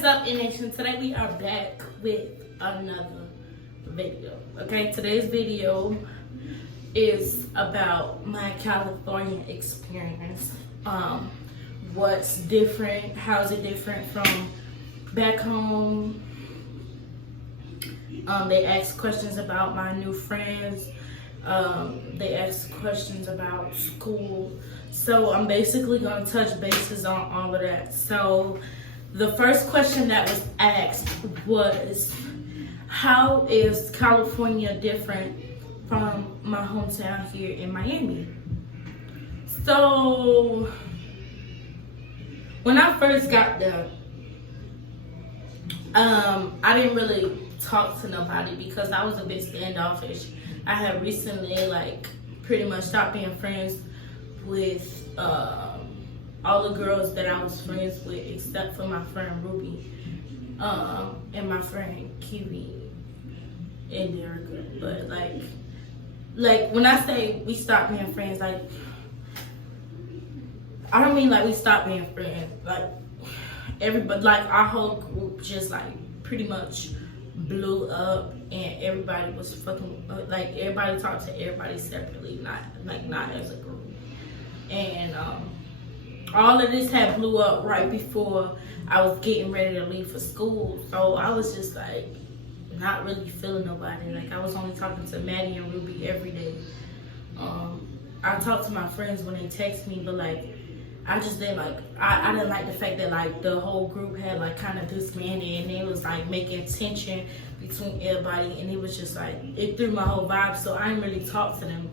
is up, Nation? Today we are back with another video. Okay, today's video is about my California experience. What's different? How's it different from back home? They asked questions about my new friends. They asked questions about school. So I'm basically gonna touch bases on all of that. So the first question that was asked was, how is California different from my hometown here in Miami? So when I first got there, I didn't really talk to nobody because I was a bit standoffish. I had recently pretty much stopped being friends with all the girls that I was friends with except for my friend Ruby and my friend Kiwi and Erica. But like when I say we stopped being friends, I don't mean we stopped being friends. Everybody, our whole group just pretty much blew up, and everybody was fucking everybody talked to everybody separately, not as a group. And all of this had blew up right before I was getting ready to leave for school. So I was just not really feeling nobody. I was only talking to Maddie and Ruby every day. I talked to my friends when they text me, but I just didn't I didn't like the fact that the whole group had kind of disbanded, and it was making tension between everybody, and it was just it threw my whole vibe. So I didn't really talk to them,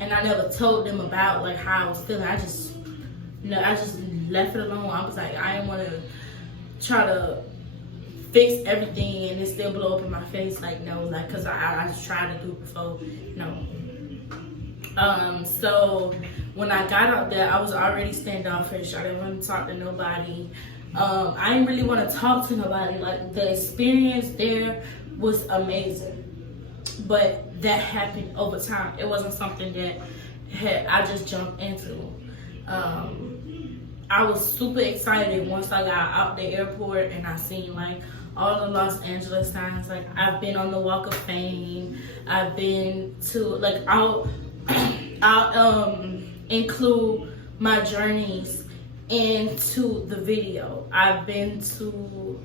and I never told them about how I was feeling. I just left it alone. I was I didn't want to try to fix everything and it still blow up in my face. No, because I just tried to do it before. No. So when I got out there, I was already standoffish. I didn't want to talk to nobody. I didn't really want to talk to nobody. The experience there was amazing, but that happened over time. It wasn't something that I just jumped into. I was super excited once I got out the airport and I seen all the Los Angeles signs. I've been on the Walk of Fame. I've been to I'll include my journeys into the video. I've been to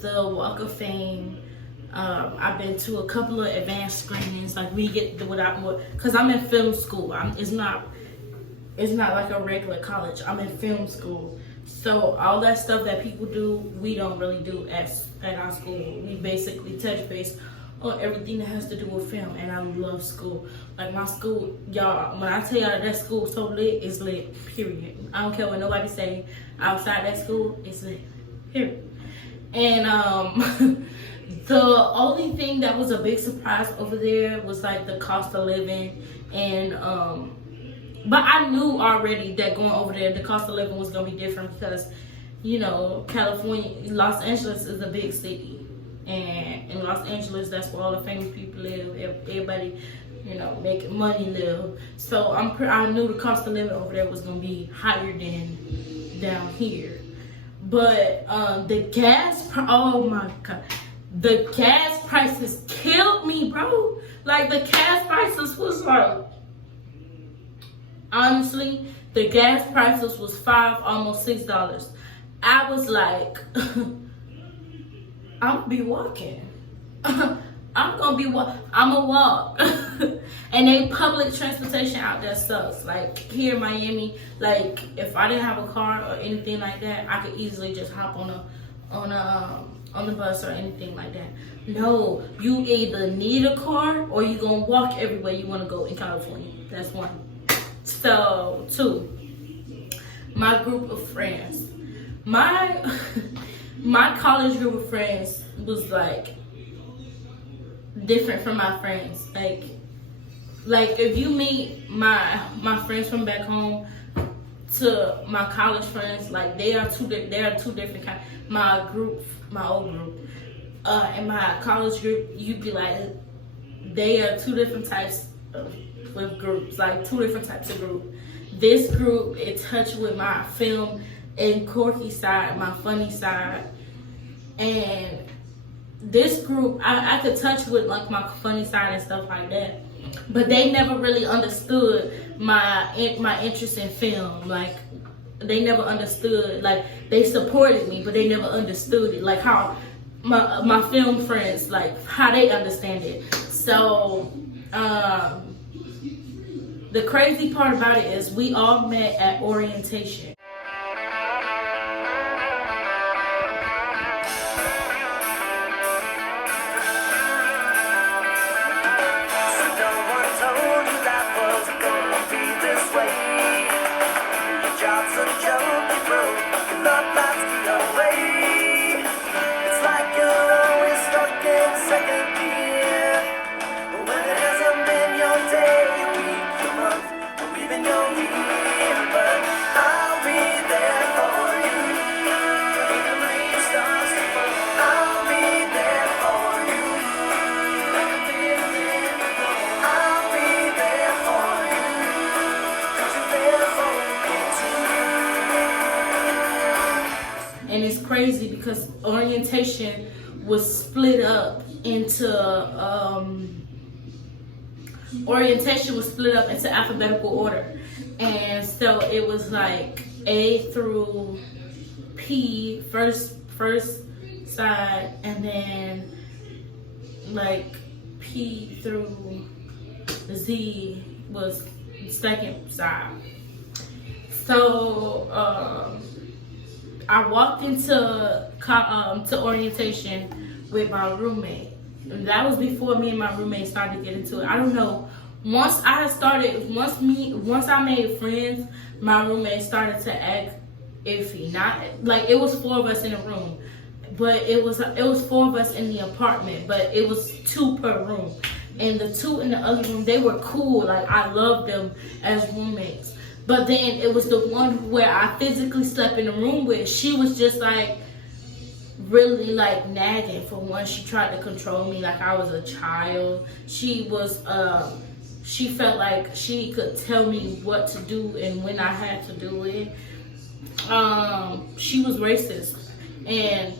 the Walk of Fame. I've been to a couple of advanced screenings. We get without more, because I'm in film school. It's not like a regular college. I'm in film school. So all that stuff that people do, we don't really do at our school. We basically touch base on everything that has to do with film, and I love school. My school, y'all, when I tell y'all that school so lit, it's lit, period. I don't care what nobody say. Outside that school, it's lit, period. And the only thing that was a big surprise over there was the cost of living, and but I knew already that going over there, the cost of living was gonna be different because, California, Los Angeles is a big city, and in Los Angeles, that's where all the famous people live. Everybody, making money live. So I knew the cost of living over there was gonna be higher than down here. But the gas, oh my god, the gas prices killed me, bro. The gas prices was honestly, the gas prices was $5, almost $6. I was I'm gonna be walking. I'm gonna walk. And they public transportation out there sucks. Here in Miami, if I didn't have a car or anything like that, I could easily just hop on the bus or anything like that. No, you either need a car or you gonna walk everywhere you wanna go in California. That's one. So, two, my group of friends. My college group of friends was different from my friends. If you meet my friends from back home to my college friends, they are two different kinds. My old group, and my college group, you'd be they are two different types of groups, two different types of group. This group, it touched with my film and quirky side, my funny side, And this group, I could touch with like my funny side and stuff like that, but they never really understood my interest in film. Like, they never understood. Like, they supported me, but they never understood it. Like how my film friends, like how they understand it. So the crazy part about it is we all met at orientation. And it's crazy because orientation was split up into alphabetical order, and so it was like A through P first side, and then like P through Z was second side. So I walked into orientation with my roommate. And that was before me and my roommate started to get into it. I don't know. Once I made friends, my roommate started to act iffy. Not like it was 4 of us in a room, but it was 4 of us in the apartment, but it was 2 per room. And the 2 in the other room, they were cool. Like, I loved them as roommates. But then it was the one where I physically slept in the room with. She was just like really like nagging. For one, she tried to control me like I was a child. She was she felt like she could tell me what to do and when I had to do it. She was racist, and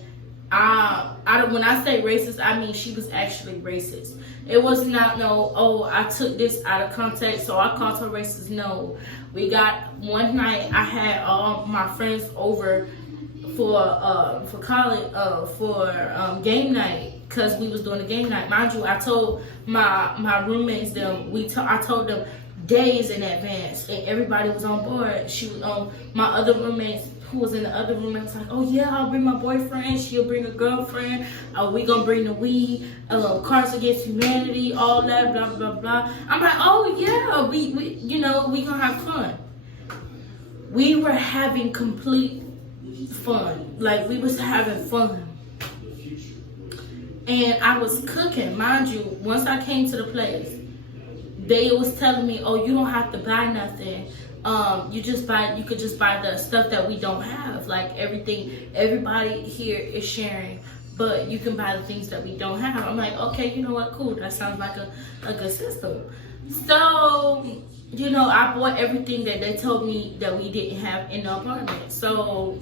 when I say racist, I mean she was actually racist. It was not I took this out of context, so I called her racist. No, we got one night. I had all my friends over for college for game night, because we was doing a game night. Mind you, I told my roommates I told them days in advance, and everybody was on board. She was my other roommates who was in the other room, and was like, oh yeah, I'll bring my boyfriend, she'll bring a girlfriend, we gonna bring the weed, Cards Against Humanity, all that, blah blah blah. I'm like, oh yeah, we we gonna have fun. We were having complete fun. Like, we was having fun. And I was cooking, mind you. Once I came to the place, they was telling me, oh, you don't have to buy nothing. You could just buy the stuff that we don't have. Like, everybody here is sharing, but you can buy the things that we don't have. I'm like, okay, you know what, cool, that sounds like a good system. So, I bought everything that they told me that we didn't have in the apartment. So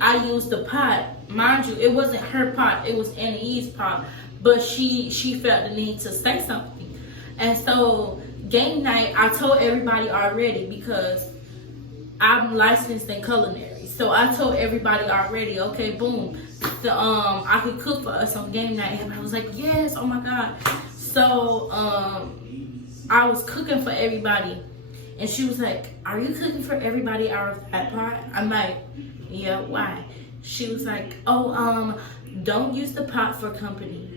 I used the pot. Mind you, it wasn't her pot, it was Annie's pot, but she felt the need to say something. And so game night, I told everybody already, because I'm licensed in culinary. So I told everybody already, okay, boom, I could cook for us on game night. And I was like, yes, oh my God. So I was cooking for everybody. And she was like, are you cooking for everybody out of that pot? I'm like, yeah, why? She was like, oh, don't use the pot for company.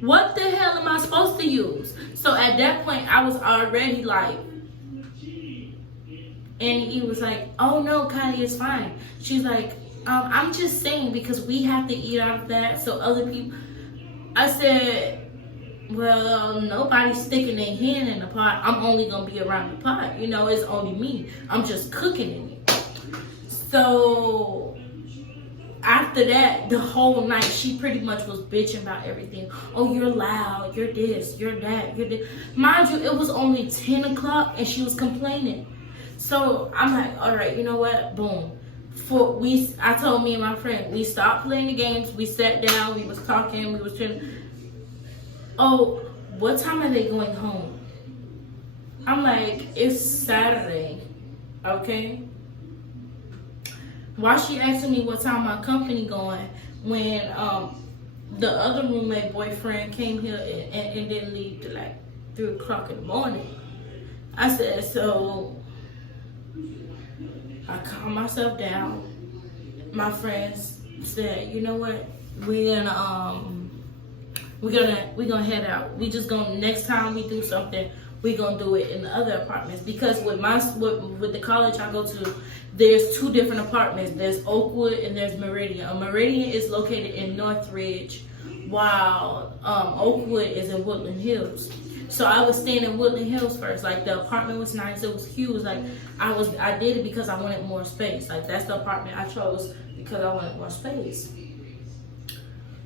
What the hell am I supposed to use? So at that point, I was already like, and he was like, oh no, Kylie, it's fine. She's like, I'm just saying because we have to eat out of that, so other people. I said, well, nobody's sticking their hand in the pot. I'm only gonna be around the pot. It's only me. I'm just cooking in it. So after that, the whole night, she pretty much was bitching about everything. Oh, you're loud, you're this, you're that, you're this. Mind you, it was only 10 o'clock and she was complaining. So I'm like, all right, you know what? Boom. I told me and my friend, we stopped playing the games, we sat down, we was talking, we was trying. Oh, what time are they going home? I'm like, it's Saturday, okay? Why she asking me what time my company going when the other roommate boyfriend came here and didn't leave till like 3 o'clock in the morning? I said, so I calmed myself down. My friends said, you know what? We're gonna head out. We just gonna, next time we do something, we gonna do it in the other apartments, because with the college I go to, there's 2 different apartments. There's Oakwood and there's Meridian. Meridian is located in Northridge, while Oakwood is in Woodland Hills. So I was staying in Woodland Hills first. Like, the apartment was nice, it was huge. Like, I did it because I wanted more space. Like, that's the apartment I chose because I wanted more space.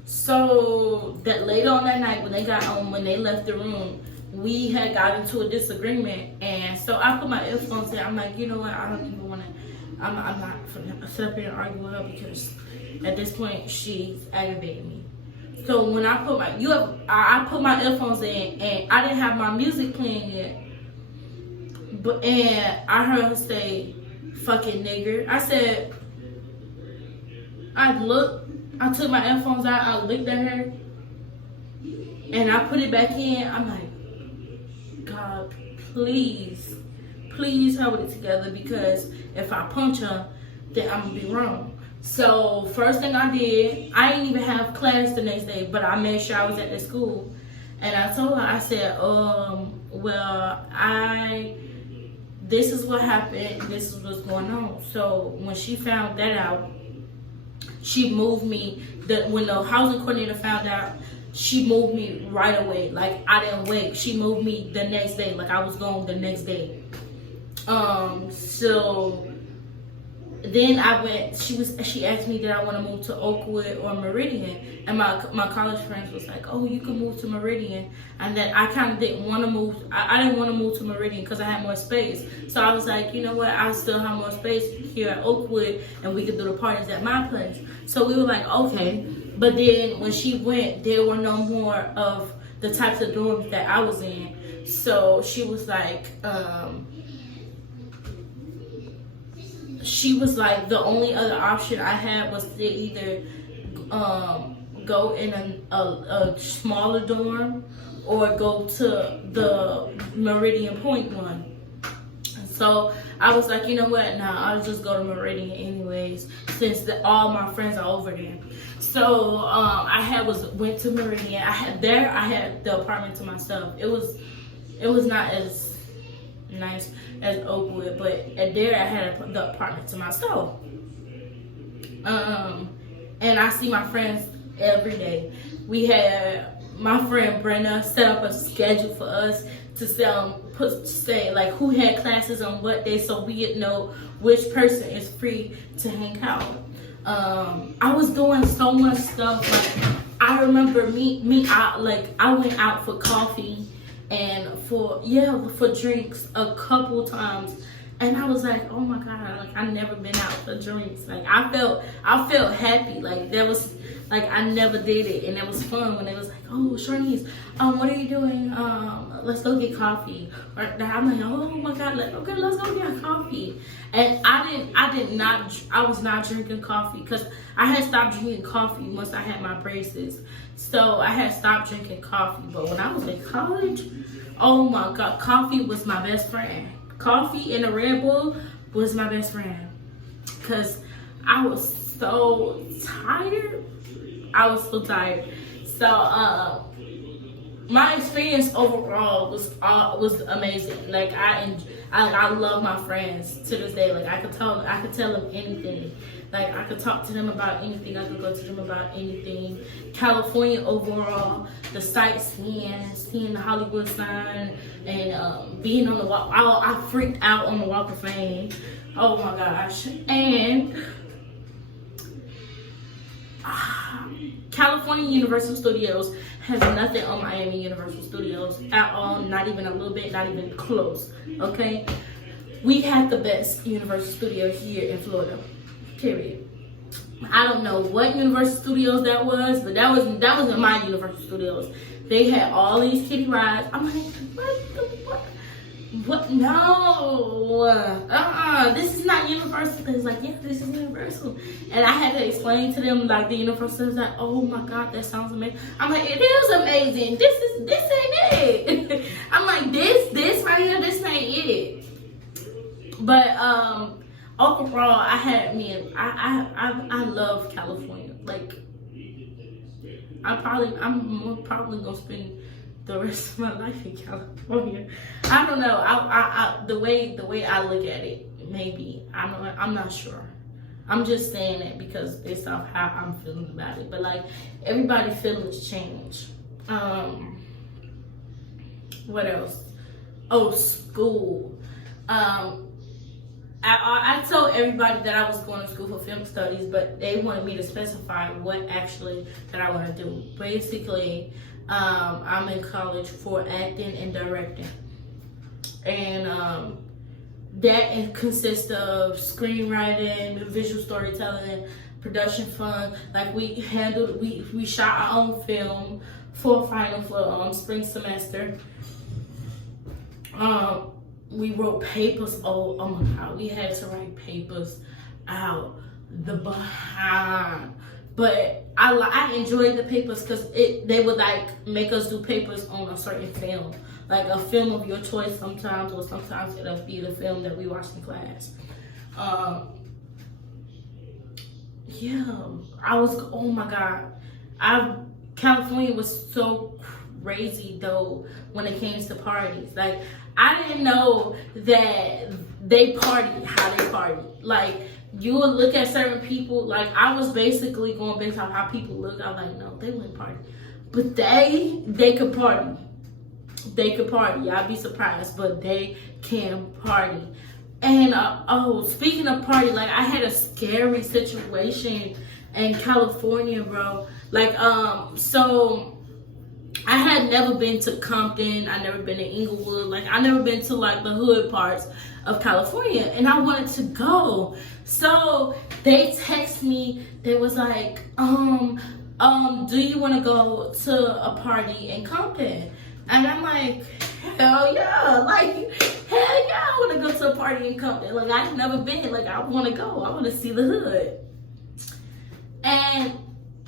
So that later on that night, when they left the room, we had got into a disagreement, and so I put my earphones in. I'm like, you know what? I don't even want to. I'm not gonna sit up here and argue with her, because at this point she's aggravating me. So when I put my earphones in, and I didn't have my music playing yet, and I heard her say, "Fucking nigger." I said, I took my earphones out, I looked at her, and I put it back in. I'm like, God, please hold it together, because if I punch her, then I'm gonna be wrong. So first thing I did, I didn't even have class the next day, but I made sure I was at the school. And I told her, I said, well, this is what happened, this is what's going on. So when she found that out, she moved me. When the housing coordinator found out, she moved me right away. Like, I didn't wait. She moved me the next day. Like, I was gone the next day. So then I went. She asked me, did I want to move to Oakwood or Meridian? And my college friends was like, oh, you can move to Meridian. And then I kind of didn't want to move. I didn't want to move to Meridian because I had more space. So I was like, you know what? I still have more space here at Oakwood, and we could do the parties at my place. So we were like, okay. But then when she went, there were no more of the types of dorms that I was in. So she was like, the only other option I had was to either go in a smaller dorm or go to the Meridian Point one. So I was like, you know what? Nah, I'll just go to Meridian anyways, since all my friends are over there. So I went to Meridian. I had the apartment to myself. It was not as nice as Oakwood, but there I had the apartment to myself. And I see my friends every day. We had my friend Brenna set up a schedule for us to say like who had classes on what day, so we would know which person is free to hang out. I was doing so much stuff. Like, I remember I went out for coffee and for drinks a couple times, and I was like, oh my god, like I've never been out for drinks. Like I felt happy. Like there was, like I never did it, and it was fun when it was like, oh Shawnee's, what are you doing? Let's go get coffee. Or I'm like, oh my god, okay, let's go get coffee. And I was not drinking coffee because I had stopped drinking coffee once I had my braces. So I had stopped drinking coffee. But when I was in college, oh my god, coffee was my best friend. Coffee and a Red Bull was my best friend, because I was so tired. So my experience overall was amazing. Like I love my friends to this day. Like I could tell them anything. Like I could talk to them about anything. I could go to them about anything. California overall, the sightseeing, seeing the Hollywood sign, and being on the walk. I freaked out on the Walk of Fame. Oh my gosh. And California Universal Studios has nothing on Miami Universal Studios at all. Not even a little bit, not even close. Okay, we had the best Universal Studio here in Florida. period. I don't know what Universal Studios that was, but that wasn't my Universal Studios. They had all these kiddie rides. I'm like, what the fuck? What? No. This is not Universal. They was like, yeah, this is Universal. And I had to explain to them, like, the Universal was like, oh my God, that sounds amazing. I'm like, it is amazing. This ain't it. I'm like, this right here, this ain't it. But overall, I love California. Like, I'm probably gonna spend the rest of my life in California. I don't know. The way I look at it, maybe I'm not sure. I'm just saying it because based off how I'm feeling about it. But like, everybody's feelings change. What else? Oh, school. I told everybody that I was going to school for film studies, but they wanted me to specify what actually that I want to do. Basically, I'm in college for acting and directing, and that consists of screenwriting, visual storytelling, production fund. Like, we shot our own film for spring semester. We wrote papers. Oh my God, we had to write papers out the behind. But I enjoyed the papers because they would like make us do papers on a certain film, like a film of your choice sometimes, or sometimes it'll be the film that we watched in class. Yeah, oh my God, California was so crazy though when it came to parties. Like, I didn't know that they party how they party. Like, you would look at certain people, like, I was basically going based on how people look. I was like, no, they wouldn't party. But they could party. They could party. I'd be surprised, but they can party. And, speaking of party, like, I had a scary situation in California, bro. Like, so I had never been to Compton. I never been to Inglewood. Like, I never been to like the hood parts of California, and I wanted to go. So they text me. They was like, do you want to go to a party in Compton? And I'm like, hell yeah! Like, hell yeah! I want to go to a party in Compton. Like, I've never been. Like, I want to go. I want to see the hood. And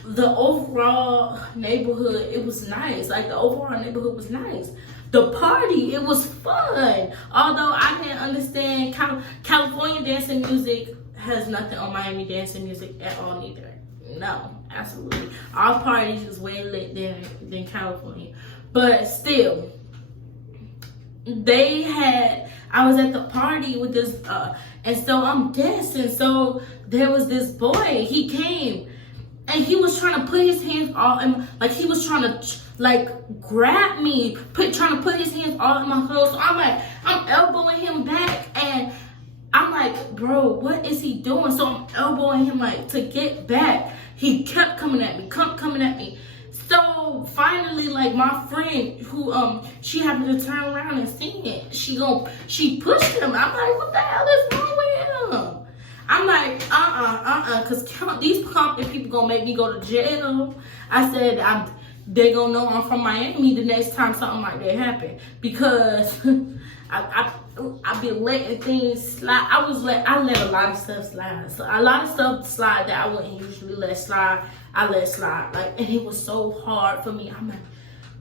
the overall neighborhood, it was nice. Like, the overall neighborhood was nice. The party, it was fun. Although I didn't understand, California dancing music has nothing on Miami dancing music at all either. No, absolutely. Our parties is way lit than California. But still, I was at the party with this, and so I'm dancing. So there was this boy, he came. And he was trying to put his hands all in, like, he was trying to like grab me, trying to put his hands all in my clothes. So I'm elbowing him back, and I'm like, bro, what is he doing? So I'm elbowing him like to get back. He kept coming at me. So finally, like, my friend who she happened to turn around and see it. She pushed him. I'm like, what the hell is wrong with him? I'm like, because these Compton people gonna make me go to jail. I said, they gonna know I'm from Miami the next time something like that happen, because I've been letting things slide. I let a lot of stuff slide. So a lot of stuff slide that I wouldn't usually let slide, I let slide. Like, and it was so hard for me. I'm like,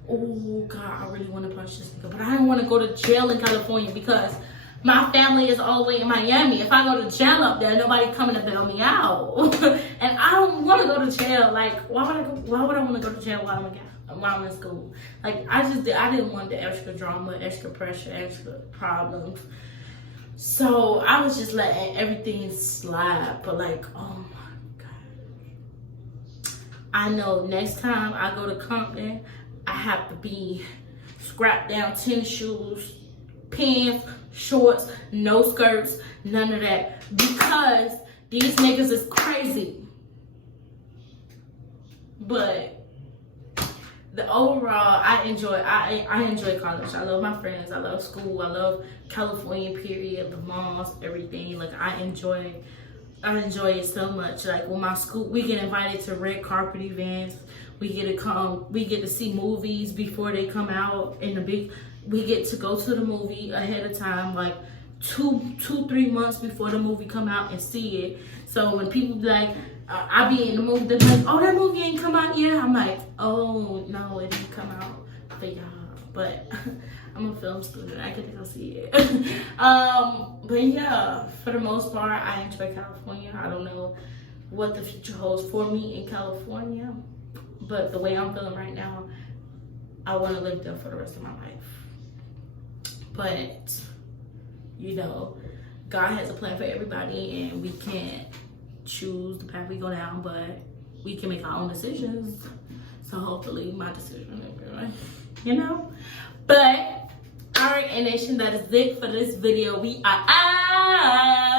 oh God, I really want to punch this nigga, but I don't want to go to jail in California because my family is all the way in Miami. If I go to jail up there, nobody coming to bail me out. And I don't want to go to jail. Like, why would I want to go to jail while I'm in school? Like, I didn't want the extra drama, extra pressure, extra problems. So I was just letting everything slide. But like, oh my God. I know next time I go to Compton, I have to be scrapped down tennis shoes, pants, shorts, no skirts, none of that, because these niggas is crazy. But the overall, I enjoy college. I love my friends. I love school. I love California, period, the malls, everything. Like, I enjoy I enjoy it so much. Like with my school, we get invited to red carpet events. We get to see movies before they come out in the big. We get to go to the movie ahead of time, like 3 months before the movie come out and see it. So when people be like, I be in the movie, they're like, oh, that movie ain't come out yet. I'm like, oh no, it didn't come out for y'all. But I'm a film student. I get to go see it. But yeah, for the most part, I enjoy California. I don't know what the future holds for me in California, but the way I'm feeling right now, I want to live there for the rest of my life. But you know, God has a plan for everybody, and we can't choose the path we go down, but we can make our own decisions. So hopefully my decision will be right, you know. But all right, Nation, that is it for this video. We are out.